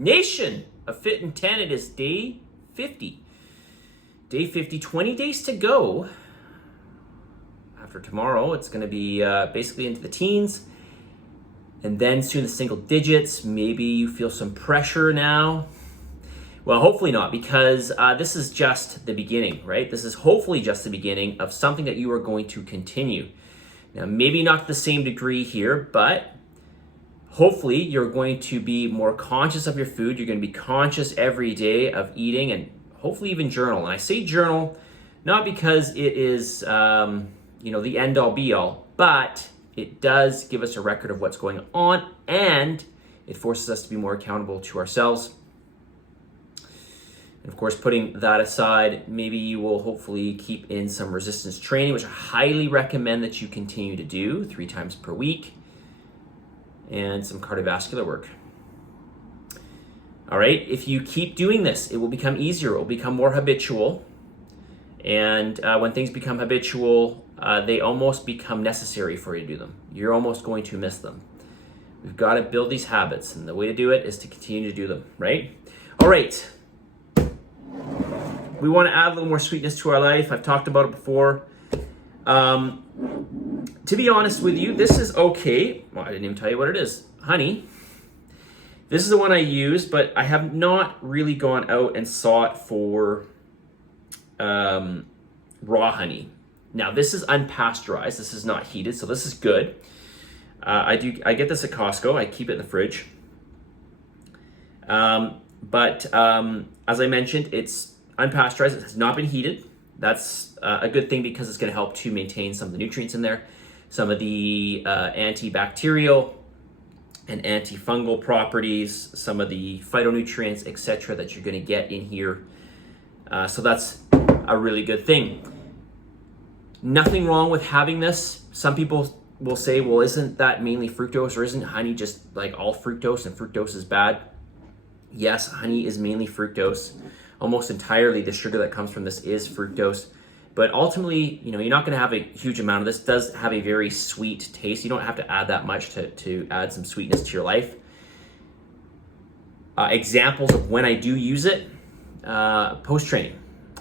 Nation of Fit in 10, it is day 50. Day 50, 20 days to go. After tomorrow, it's going to be basically into the teens. And then soon the single digits. Maybe you feel some pressure now. Well, hopefully not, because this is just the beginning, right? This is hopefully just the beginning of something that you are going to continue. Now, maybe not to the same degree here, but hopefully you're going to be more conscious of your food. You're going to be conscious every day of eating and hopefully even journal. And I say journal not because it is, the end all be all, but it does give us a record of what's going on, and it forces us to be more accountable to ourselves. And of course, putting that aside, maybe you will hopefully keep in some resistance training, which I highly recommend that you continue to do 3 times per week, and some cardiovascular work. All right, if you keep doing this, it will become easier. It will become more habitual. And when things become habitual, they almost become necessary for you to do them. You're almost going to miss them. We've got to build these habits, and the way to do it is to continue to do them, right? All right. We want to add a little more sweetness to our life. I've talked about it before. To be honest with you, this is okay. Well, I didn't even tell you what it is. Honey. This is the one I use, but I have not really gone out and sought for raw honey. Now, this is unpasteurized. This is not heated, so this is good. I get this at Costco. I keep it in the fridge. But as I mentioned, it's unpasteurized. It has not been heated. That's a good thing because it's going to help to maintain some of the nutrients in there, some of the antibacterial and antifungal properties, some of the phytonutrients, etc., that you're going to get in here. So that's a really good thing. Nothing wrong with having this. Some people will say, well, isn't that mainly fructose, or isn't honey just like all fructose and fructose is bad? Yes, honey is mainly fructose. Almost entirely the sugar that comes from this is fructose. But ultimately, you're not going to have a huge amount of this. It does have a very sweet taste. You don't have to add that much to add some sweetness to your life. Examples of when I do use it, post-training.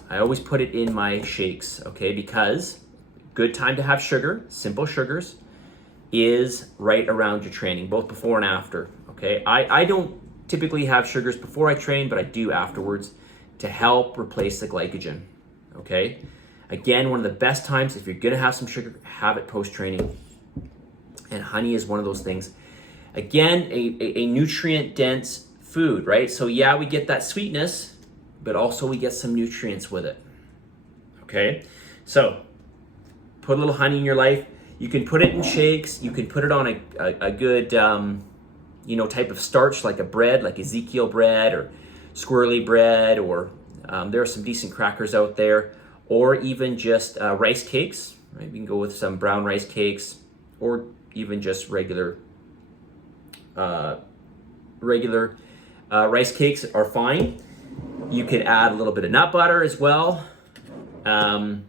I always put it in my shakes, okay? Because good time to have sugar, simple sugars, is right around your training, both before and after, okay? I don't typically have sugars before I train, but I do afterwards to help replace the glycogen, okay? Again, one of the best times, if you're gonna have some sugar, have it post-training. And honey is one of those things. Again, a nutrient-dense food, right? So yeah, we get that sweetness, but also we get some nutrients with it, okay? So put a little honey in your life. You can put it in shakes. You can put it on a good, type of starch, like a bread, like Ezekiel bread or squirrely bread, or there are some decent crackers out there, or even just rice cakes, right? We can go with some brown rice cakes, or even just regular rice cakes are fine. You could add a little bit of nut butter as well. It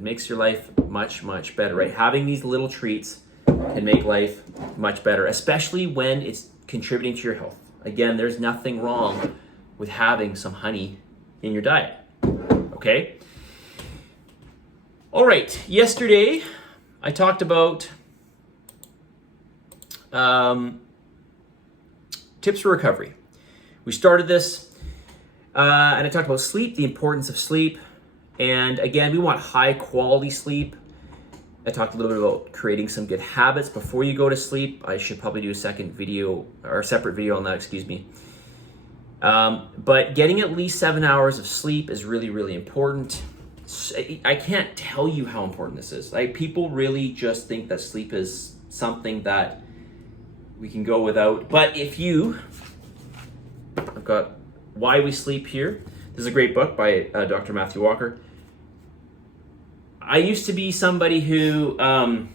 makes your life much, much better, right? Having these little treats can make life much better, especially when it's contributing to your health. Again, there's nothing wrong with having some honey in your diet, okay? All right, yesterday I talked about tips for recovery. We started this, and I talked about sleep, the importance of sleep. And again, we want high quality sleep. I talked a little bit about creating some good habits before you go to sleep. I should probably do a separate video on that, excuse me. But getting at least 7 hours of sleep is really, really important. I can't tell you how important this is. Like, people really just think that sleep is something that we can go without. But I've got Why We Sleep here. This is a great book by Dr. Matthew Walker. I used to be somebody who, I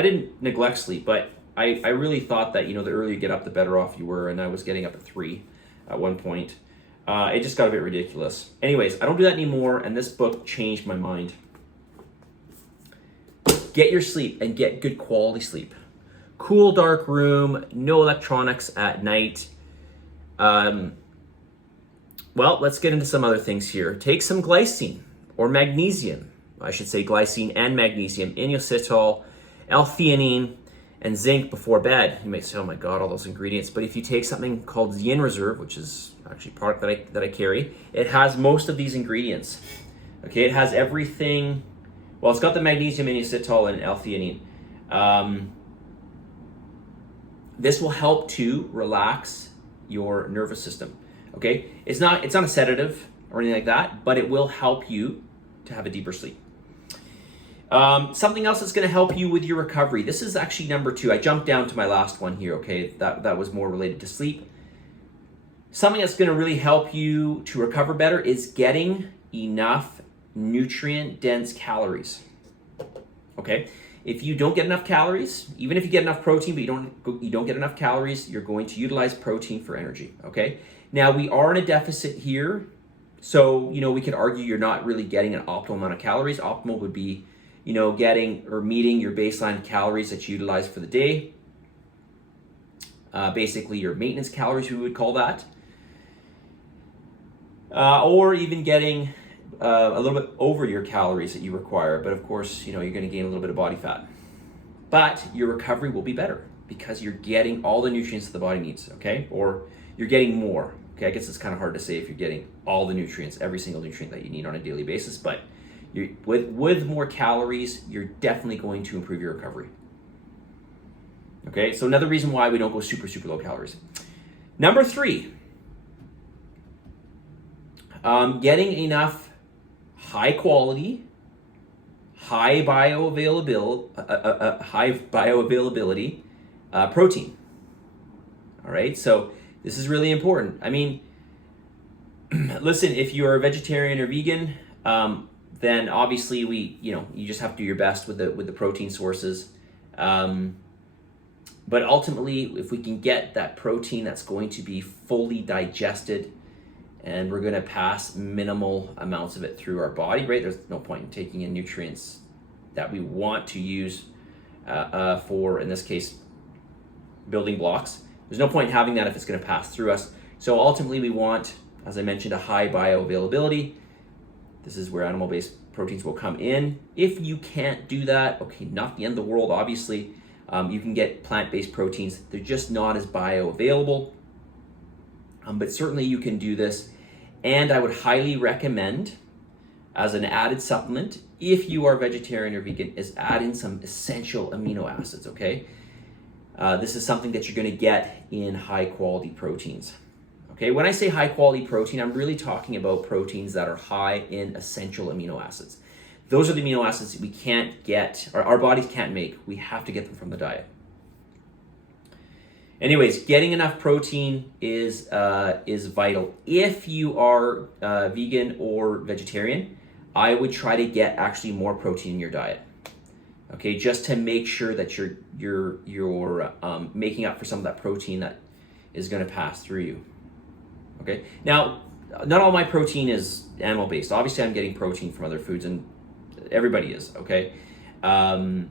didn't neglect sleep, but I really thought that, the earlier you get up, the better off you were, and I was getting up at 3 at one point. It just got a bit ridiculous. Anyways, I don't do that anymore, and this book changed my mind. Get your sleep and get good quality sleep. cool, dark room, no electronics at night. Well, let's get into some other things here. Take some glycine or magnesium. I should say glycine and magnesium, inositol, L-theanine, and zinc before bed. You may say, oh my God, all those ingredients. But if you take something called Yin Reserve, which is actually a product that I carry, it has most of these ingredients. Okay, it has everything. Well, it's got the magnesium, inositol, and L-theanine. This will help to relax your nervous system. Okay, it's not a sedative or anything like that, but it will help you to have a deeper sleep. Something else that's going to help you with your recovery. This is actually number 2. I jumped down to my last one here. Okay, that was more related to sleep. Something that's going to really help you to recover better is getting enough nutrient-dense calories. Okay, if you don't get enough calories, even if you get enough protein, but you don't get enough calories, you're going to utilize protein for energy. Okay, now we are in a deficit here, so we could argue you're not really getting an optimal amount of calories. Optimal would be getting or meeting your baseline calories that you utilize for the day. Basically your maintenance calories, we would call that. Or even getting a little bit over your calories that you require. But of course, you're going to gain a little bit of body fat. But your recovery will be better because you're getting all the nutrients that the body needs, okay? Or you're getting more. Okay, I guess it's kind of hard to say if you're getting all the nutrients, every single nutrient that you need on a daily basis, but with more calories, you're definitely going to improve your recovery. Okay, so another reason why we don't go super, super low calories. Number 3, getting enough high quality, high bioavailability protein. All right, so this is really important. I mean, listen, if you're a vegetarian or vegan, then obviously you just have to do your best with the protein sources. But ultimately, if we can get that protein that's going to be fully digested, and we're going to pass minimal amounts of it through our body, right? There's no point in taking in nutrients that we want to use for, in this case, building blocks. There's no point in having that if it's going to pass through us. So ultimately, we want, as I mentioned, a high bioavailability. This is where animal-based proteins will come in. If you can't do that, okay, not the end of the world, obviously. You can get plant-based proteins. They're just not as bioavailable. But certainly you can do this. And I would highly recommend, as an added supplement, if you are vegetarian or vegan, is add in some essential amino acids, okay? This is something that you're going to get in high-quality proteins. Okay, when I say high-quality protein, I'm really talking about proteins that are high in essential amino acids. Those are the amino acids we can't get, or our bodies can't make. We have to get them from the diet. Anyways, getting enough protein is vital. If you are vegan or vegetarian, I would try to get actually more protein in your diet. Okay, just to make sure that you're making up for some of that protein that is going to pass through you. Okay, now not all my protein is animal based. Obviously, I'm getting protein from other foods, and everybody is. Okay, but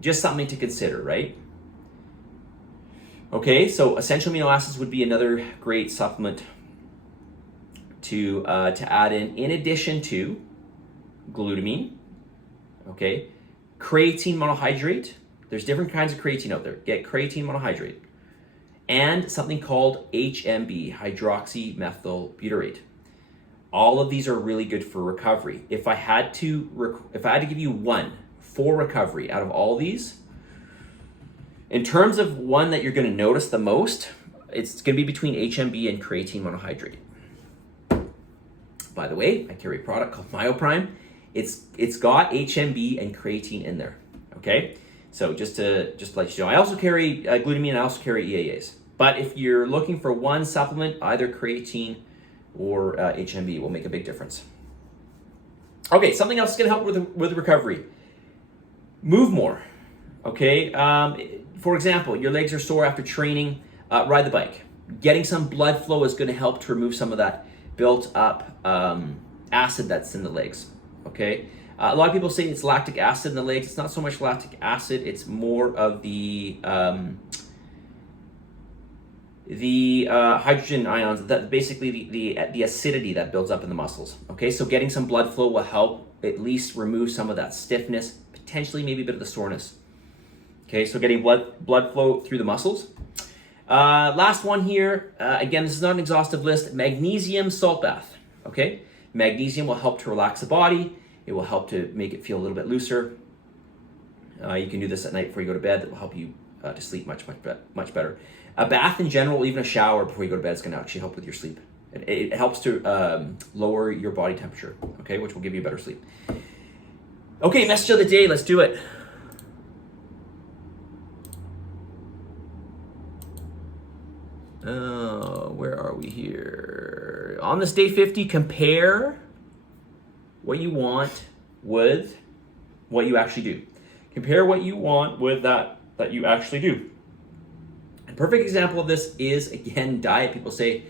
just something to consider, right? Okay, so essential amino acids would be another great supplement to add in addition to glutamine. Okay, creatine monohydrate. There's different kinds of creatine out there. Get creatine monohydrate. And something called HMB, hydroxymethylbutyrate. All of these are really good for recovery. If I had to give you one for recovery out of all these, in terms of one that you're going to notice the most, it's going to be between HMB and creatine monohydrate. By the way, I carry a product called MyoPrime. It's got HMB and creatine in there. Okay, so just to let you know, I also carry glutamine. I also carry EAAs. But if you're looking for one supplement, either creatine or HMB will make a big difference. Okay, something else is going to help with recovery. Move more. Okay, for example, your legs are sore after training, ride the bike. Getting some blood flow is going to help to remove some of that built up acid that's in the legs. Okay, A lot of people say it's lactic acid in the legs. It's not so much lactic acid. It's more of the hydrogen ions, that basically the acidity that builds up in the muscles. Okay, so getting some blood flow will help at least remove some of that stiffness, potentially maybe a bit of the soreness. Okay, so getting blood flow through the muscles. Last one here, again, this is not an exhaustive list, magnesium salt bath. Okay, magnesium will help to relax the body. It will help to make it feel a little bit looser. You can do this at night before you go to bed. That will help you to sleep much better. A bath in general, even a shower before you go to bed, is going to actually help with your sleep. It helps to lower your body temperature, okay, which will give you better sleep. Okay, message of the day. Let's do it. Where are we here? On this day 50, compare what you want with what you actually do. Compare what you want with that you actually do. A perfect example of this is, again, diet. People say,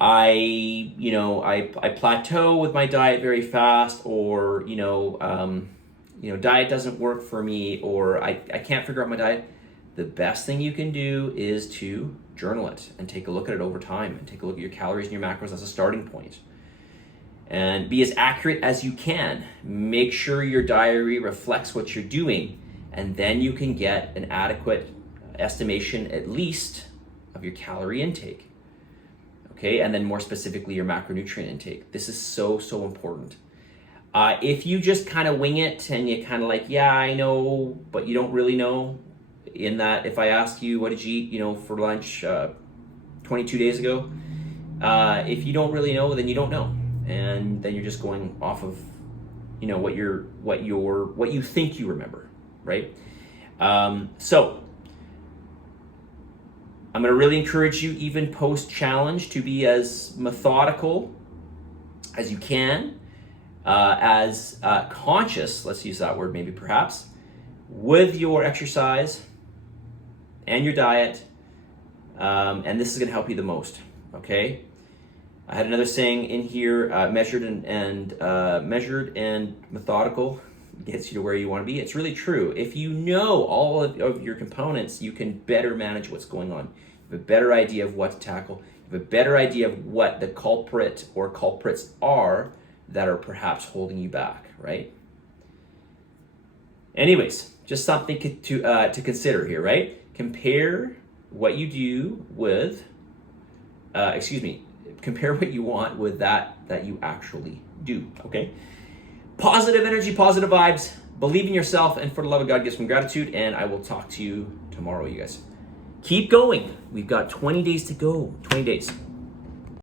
I plateau with my diet very fast, or diet doesn't work for me, or I can't figure out my diet. The best thing you can do is to journal it and take a look at it over time, and take a look at your calories and your macros as a starting point. And be as accurate as you can. Make sure your diary reflects what you're doing, and then you can get an adequate estimation, at least, of your calorie intake. Okay, and then more specifically, your macronutrient intake. This is so important. If you just kind of wing it and you kind of like, yeah, I know, but you don't really know, in that if I ask you, what did you eat, for lunch 22 days ago? If you don't really know, then you don't know. And then you're just going off of, what you think you remember, right? So I'm going to really encourage you, even post-challenge, to be as methodical as you can, as conscious, let's use that word maybe perhaps, with your exercise and your diet, and this is going to help you the most, okay? I had another saying in here, measured and methodical gets you to where you want to be. It's really true. If you know all of your components, you can better manage what's going on. You have a better idea of what to tackle. You have a better idea of what the culprit or culprits are that are perhaps holding you back, right? Anyways, just something to consider here, right? Compare what you do with, compare what you want with that you actually do, okay? Positive energy, positive vibes, believe in yourself, and for the love of God, give some gratitude, and I will talk to you tomorrow, you guys. Keep going. We've got 20 days to go, 20 days.